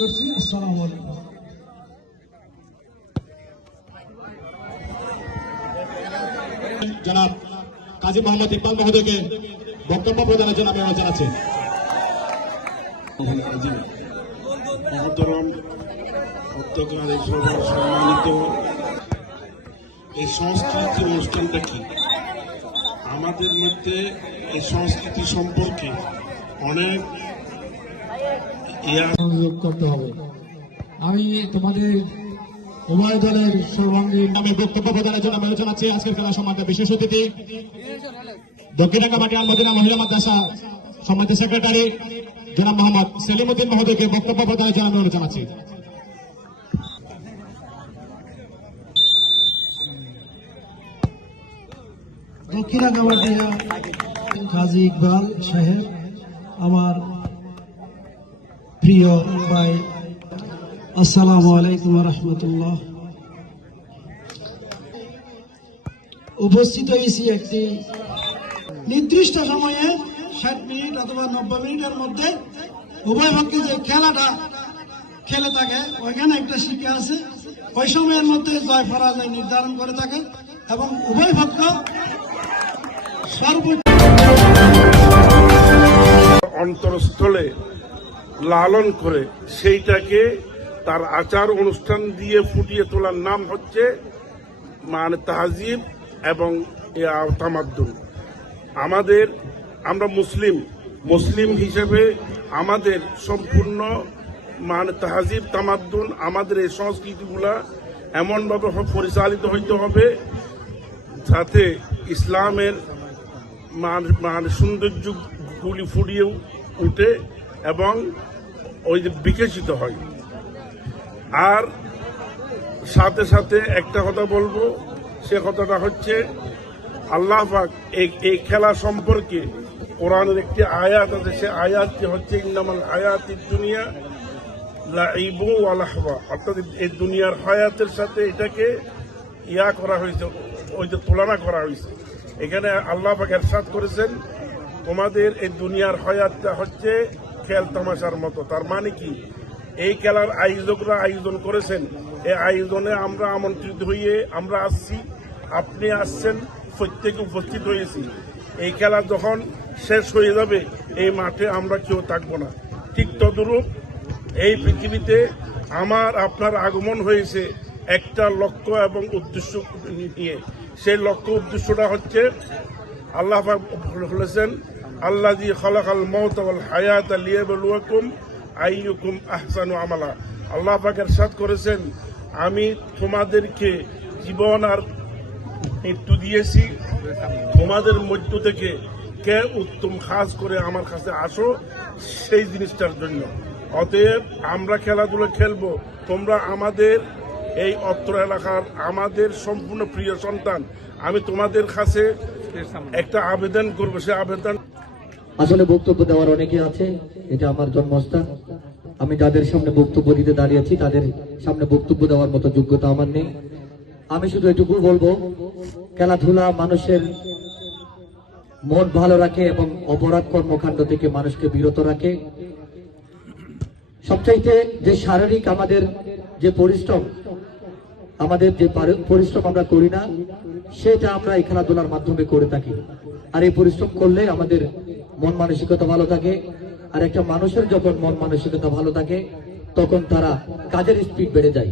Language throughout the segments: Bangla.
আসসালামু আলাইকুম। জনাব কাজী মোহাম্মদ ইকবাল মহোদয়কে বক্তব্য প্রদানের জন্য আমি অনুরোধ জানাচ্ছি। মহতরম অধ্যক্ষের এই সভার সম্মানিত এই সংস্কৃতির অনুষ্ঠানটা কি আমাদের মধ্যে এই সংস্কৃতি সম্পর্কে অনেক সংযোগ করতে হবে। আমি তোমাদের উভয় দলের সর্বাঙ্গীন আমি বক্তব্য প্রদানের জন্য অনুরোধ জানাচ্ছি আজকের খেলা সম্মানিত বিশেষ অতিথি দক্ষিণ ঢাকা মাটি আল-মদিনা মহিলা মাদ্রাসা সম্মানিত সেক্রেটারি জনাব মোহাম্মদ সেলিম উদ্দিন মহোদয়কে বক্তব্য প্রদানের জন্য আমি অনুরোধ জানাচ্ছি। দক্ষিণ আগামাটিয়া কাজী ইকবাল সাহেব, আমার প্রিয় ভাই, আসসালামু আলাইকুম রহমতুল্লাহ। উপস্থিত হয়েছি একটি নির্দিষ্ট সময়ে 60 মিনিট অথবা 90 মিনিটের মধ্যে উভয় পক্ষে যে খেলাটা খেলে থাকে ওইখানে একটা শিক্ষা আছে। ওই সময়ের মধ্যে জয় পরাজয় নির্ধারণ করে থাকে এবং উভয় পক্ষ অন্তরস্থলে লালন করে সেইটাকে তার আচার অনুষ্ঠান দিয়ে ফুটিয়ে তোলার নাম হচ্ছে মানে তাহজিব এবং তামাদ্দুন। আমরা মুসলিম হিসেবে আমাদের সম্পূর্ণ মানে তাহজিব তামাদ্দুন আমাদের এই সংস্কৃতিগুলা এমনভাবে পরিচালিত হইতে হবে যাতে ইসলামের মানে সৌন্দর্যগুলি ফুটিয়ে উঠে এবং ওই যে বিকশিত হয়। আর সাথে সাথে একটা কথা বলবো, সে কথাটা হচ্ছে আল্লাহ পাক এই খেলা সম্পর্কে কোরআনের একটি আয়াত আছে, সে আয়াতটি হচ্ছে ইন্নামাল হায়াতিদ দুনিয়া লাইবু ওয়া লাহওয়া, অর্থাৎ এই দুনিয়ার হায়াতের সাথে এটাকে করা হয়েছে, ওই যে তুলনা করা হয়েছে। এখানে আল্লাহ পাক ইরশাদ করেছেন তোমাদের এই দুনিয়ার হায়াতটা হচ্ছে খেল তামাশার মতো। তার মানে কি, এই খেলার আয়োজকরা আয়োজন করেছেন, এই আয়োজনে আমরা আমন্ত্রিত হয়ে আমরা আসছি, আপনি আসছেন, প্রত্যেকে উপস্থিত হয়েছি। এই খেলা যখন শেষ হয়ে যাবে এই মাঠে আমরা কেউ থাকবো না। ঠিক তদরূপ এই পৃথিবীতে আমার আপনার আগমন হয়েছে একটা লক্ষ্য এবং উদ্দেশ্য নিয়ে। সেই লক্ষ্য উদ্দেশ্যটা হচ্ছে আল্লাহ পাক বলেছেন আল্লাযী খালাকাল মাউতা ওয়াল হায়াতা লিয়াবলুয়াকুম আইয়ুকুম আহসানু আমালা। আল্লাহ পাক ইরশাদ করেছেন আমি তোমাদেরকে জীবন আর মৃত্যু দিয়েছি, তোমাদের মধ্য থেকে কে উত্তম কাজ করে আমার কাছে আসো সেই জিনিসটার জন্য। অতএব আমরা খেলাধুলা খেলবো, তোমরা আমাদের এই অত্র এলাকার আমাদের সম্পূর্ণ প্রিয় সন্তান। আমি তোমাদের কাছে একটা আবেদন করবো, সে আবেদন আসলে বক্তব্য দেওয়ার অনেকে আছে, এটা আমার জন্মস্থান। আমি যাদের সামনে বক্তব্য দিতে দাঁড়িয়েছি তাদের সামনে বক্তব্য দেওয়ার মতো যোগ্যতা আমার নেই। আমি শুধু এটুকু বলবো, খেলাধুলা মানুষের মন ভালো রাখে এবং অপরাধ কর্মকাণ্ড থেকে মানুষকে বিরত রাখে। সবচাইতে যে শারীরিক আমাদের যে পরিশ্রম আমরা করি না, সেটা আমরা এই খেলাধুলার মাধ্যমে করে থাকি। আর এই পরিশ্রম করলে আমাদের মন মানসিকতা ভালো থাকে। আর একটা মানুষের যখন মন মানসিকতা ভালো থাকে তখন তারা কাজের স্পিড বেড়ে যায়।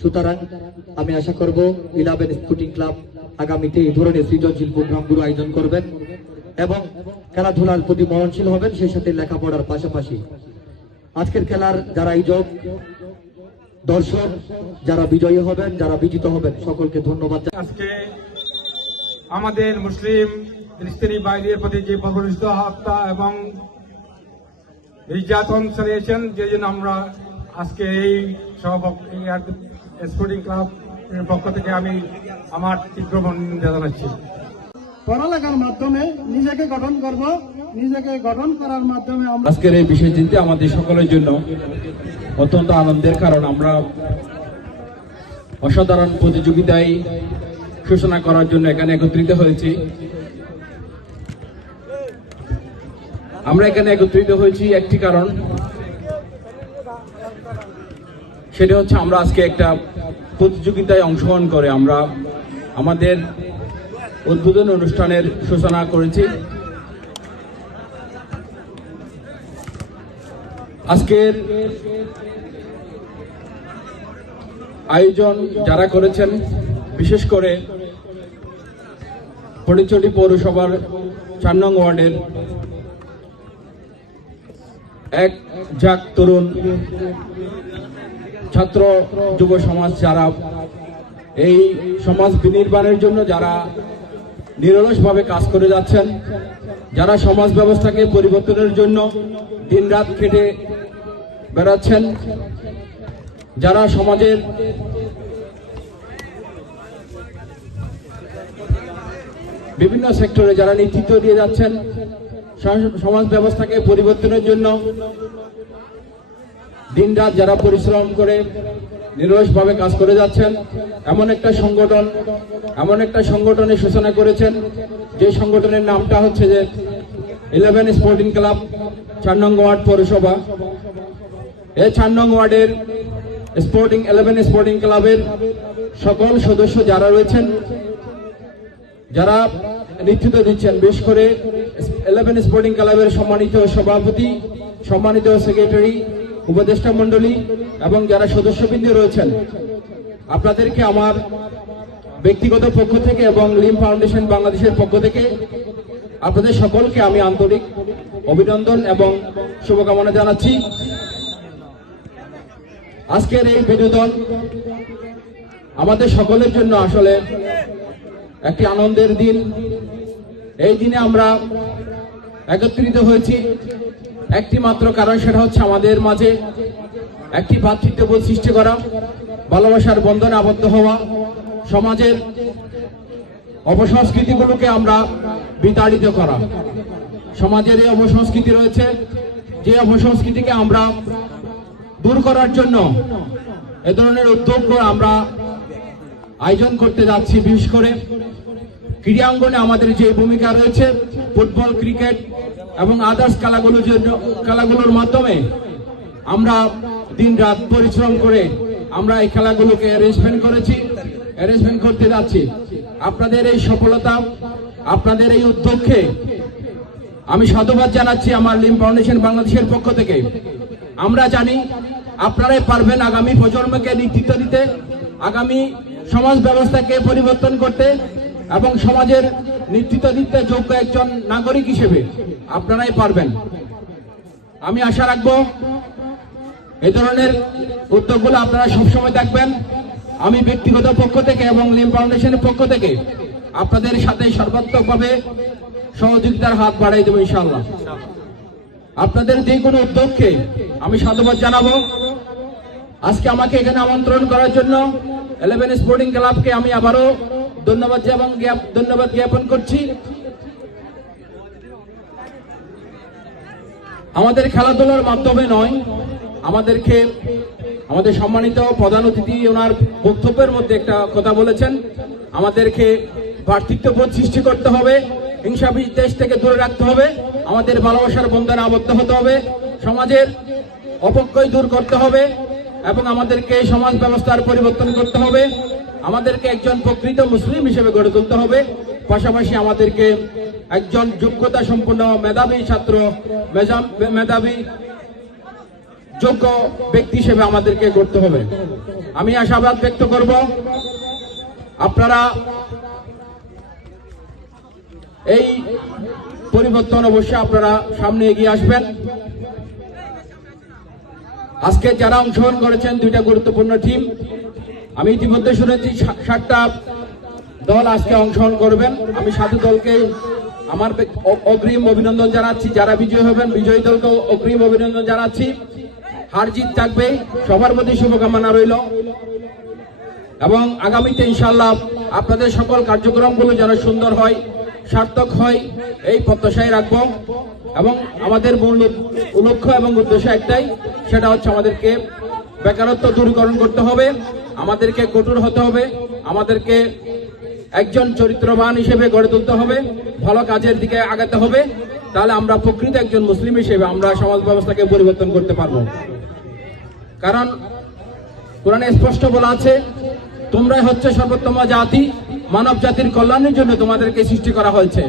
সুতরাং আমি আশা করব 11 স্পোর্টিং ক্লাব আগামীতে এই ধরনের সৃজনশীল প্রোগ্রামগুলো আয়োজন করবেন এবং খেলাধুলার প্রতি মননশীল হবেন, সেই সাথে লেখাপড়ার পাশাপাশি। আজকের খেলার যারা আয়োজক, দর্শক, যারা বিজয়ী হবেন, যারা বিজিত হবেন, সকলকে ধন্যবাদ। আজকে আমাদের মুসলিম খ্রিস্টানি ভাইদের প্রতি যে বর্বরিত হত্যা এবং নির্যাতন চালিয়েছেন, যে জন্য আমরা আজকে এই স্পোর্টিং ক্লাব পক্ষ থেকে আমি আমার তীব্র নিন্দা জানাচ্ছি। পড়ালেখার মাধ্যমে নিজেকে গঠন করব, নিজেকে গঠন করার মাধ্যমে আমরা আজকের এই বিষয় চিন্তা আমাদের সকলের জন্য অত্যন্ত আনন্দের, কারণ আমরা অসাধারণ প্রতিযোগিতায় সূচনা করার জন্য এখানে একত্রিত হয়েছি। আমরা এখানে একত্রিত হয়েছি একটি কারণ, সেটা হচ্ছে আমরা আজকে একটা প্রতিযোগিতায় অংশগ্রহণ করে আমরা আমাদের উদ্বোধন অনুষ্ঠানের সূচনা করেছি। আজকের আয়োজন যারা করেছেন, বিশেষ করে ফটিকছড়ি পৌরসভার 4 নং ওয়ার্ডের এক ঝাঁক তরুণ ছাত্র যুব সমাজ, যারা এই সমাজ বিনির্মাণের জন্য যারা নিরলসভাবে কাজ করে যাচ্ছেন, যারা সমাজ ব্যবস্থাকে পরিবর্তনের জন্য দিনরাত খেটে বেড়াচ্ছেন, যারা সমাজের বিভিন্ন সেক্টরে যারা নেতৃত্ব দিয়ে যাচ্ছেন, সমাজ ব্যবস্থাকে পরিবর্তনের জন্য দিনরাত যারা পরিশ্রম করে নিরলসভাবে কাজ করে যাচ্ছেন, এমন একটা সংগঠনের সূচনা করেছেন, যে সংগঠনের নামটা হচ্ছে যে 11 স্পোর্টিং ক্লাব 4 নং ওয়ার্ড পৌরসভা। এই 4 নং ওয়ার্ডের 11 স্পোর্টিং ক্লাবের সকল সদস্য যারা রয়েছেন, যারা নেতৃত্ব দিচ্ছেন, বিশেষ করে 11 স্পোর্টিং ক্লাবের সম্মানিত সভাপতি, সম্মানিত সেক্রেটারি, উপদেষ্টা মণ্ডলী এবং যারা সদস্যবৃন্দ রয়েছেন, আপনাদেরকে আমার ব্যক্তিগত পক্ষ থেকে এবং লিম ফাউন্ডেশন বাংলাদেশের পক্ষ থেকে আপনাদের সকলকে আমি আন্তরিক অভিনন্দন এবং শুভকামনা জানাচ্ছি। আজকের এই বিনোদন আমাদের সকলের জন্য আসলে একটি আনন্দের দিন। এই দিনে আমরা একত্রিত হয়েছি একটি মাত্র কারণ, সেটা হচ্ছে আমাদের মাঝে একটি ভ্রাতৃত্ববোধ সৃষ্টি করা, ভালোবাসার বন্ধনে আবদ্ধ হওয়া, সমাজের অপসংস্কৃতিগুলোকে আমরা বিতাড়িত করা। সমাজের এই অপসংস্কৃতি রয়েছে, যে অপসংস্কৃতিকে আমরা দূর করার জন্য এ ধরনের উদ্যোগ আমরা আয়োজন করতে যাচ্ছি। বিশেষ করে ক্রীড়াঙ্গনে আমাদের যে ভূমিকা রয়েছে, ফুটবল, ক্রিকেট এবং আদার্স খেলাগুলোর মাধ্যমে আমরা দিনরাত পরিশ্রম করে আমরা এই খেলাগুলোকে অ্যারেঞ্জমেন্ট করতে যাচ্ছি। আপনাদের এই সফলতা, আপনাদের এই উদ্যোগকে আমি সাধুবাদ জানাচ্ছি আমার লিম ফাউন্ডেশন বাংলাদেশের পক্ষ থেকে। আমরা জানি আপনারাই পারবেন আগামী প্রজন্মকে নেতৃত্ব দিতে, আগামী সমাজ ব্যবস্থাকে পরিবর্তন করতে এবং সমাজের নেতৃত্ব দিতে যোগ্য একজন নাগরিক হিসেবে আপনারাই পারবেন। আমি আশা রাখবো এই ধরনের উদ্যোগগুলো আপনারা সবসময় দেখবেন। আমি ব্যক্তিগত পক্ষ থেকে এবং লিম ফাউন্ডেশনের পক্ষ থেকে আপনাদের সাথে সর্বাত্মকভাবে সহযোগিতার হাত বাড়াই দেবো ইনশাআল্লাহ। আপনাদের যে কোনো উদ্যোগকে আমি সাধুবাদ জানাবো। আজকে আমাকে এখানে আমন্ত্রণ করার জন্য 11 স্পোর্টিং ক্লাবকে আমি আবারও ধন্যবাদ জ্ঞাপন করছি। আমাদের খেলাধুলার মাধ্যমে নয়, আমাদের সম্মানিত প্রধান অতিথি ওনার বক্তব্যের মধ্যে একটা কথা বলেছেন, আমাদেরকে ভ্রাতৃত্ববোধ সৃষ্টি করতে হবে, হিংসা বিদ্বেষ থেকে দূরে রাখতে হবে, আমাদের ভালোবাসার বন্ধনে আবদ্ধ হতে হবে, সমাজের অপক্ষয় দূর করতে হবে এবং আমাদেরকে সমাজ ব্যবস্থার পরিবর্তন করতে হবে, আমাদেরকে একজন প্রকৃত মুসলিম হিসেবে গড়ে তুলতে হবে। পাশাপাশি আমাদেরকে একজন যোগ্যতা সম্পন্ন মেধাবী ছাত্র, মেধাবী যোগ্য ব্যক্তি হিসেবে আমাদেরকে গড়তে হবে। আমি আশাবাদ ব্যক্ত করব আপনারা এই পরিবর্তন অবশ্যই আপনারা সামনে এগিয়ে আসবেন। আজকে যারা অংশগ্রহণ করেছেন, 2টা গুরুত্বপূর্ণ টিম, আমি ইতিমধ্যে শুনেছি 7টা দল আজকে অংশগ্রহণ করবেন। আমি 7 দলকে আমার অগ্রিম অভিনন্দন জানাচ্ছি। যারা বিজয়ী হবেন, বিজয়ী দলকে অগ্রিম অভিনন্দন জানাচ্ছি। হার জিত থাকবে, সবার মধ্যে শুভকামনা রইল এবং আগামীতে ইনশাআল্লাহ আপনাদের সকল কার্যক্রমগুলো যেন সুন্দর হয়, সার্থক হয়, এই প্রত্যাশায় রাখবো। এবং আমাদের মূল লক্ষ্য এবং উদ্দেশ্য একটাই, সেটা হচ্ছে আমাদেরকে বেকারত্ব দূরীকরণ করতে হবে, আমাদেরকে কঠোর হতে হবে, আমাদেরকে একজন চরিত্রবান হিসেবে গড়ে তুলতে হবে, ভালো কাজের দিকে আগাতে হবে। তাহলে আমরা প্রকৃত একজন মুসলিম হিসেবে আমরা সমাজ ব্যবস্থাকে পরিবর্তন করতে পারবো। কারণ কোরআনে স্পষ্ট বলা আছে, তোমরাই হচ্ছে সর্বোত্তম জাতি, মানব জাতির কল্যাণের জন্য তোমাদেরকে সৃষ্টি করা হয়েছে।